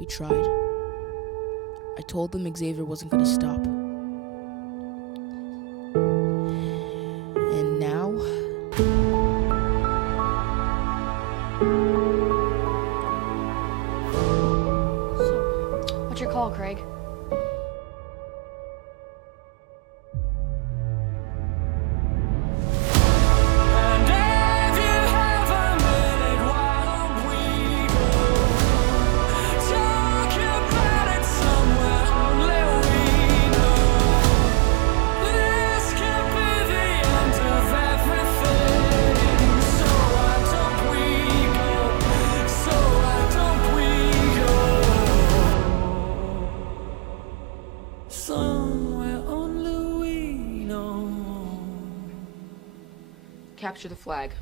We tried. I told them Xavier wasn't gonna stop. And now... So, what's your call, Craig? Somewhere only we know. Capture the flag.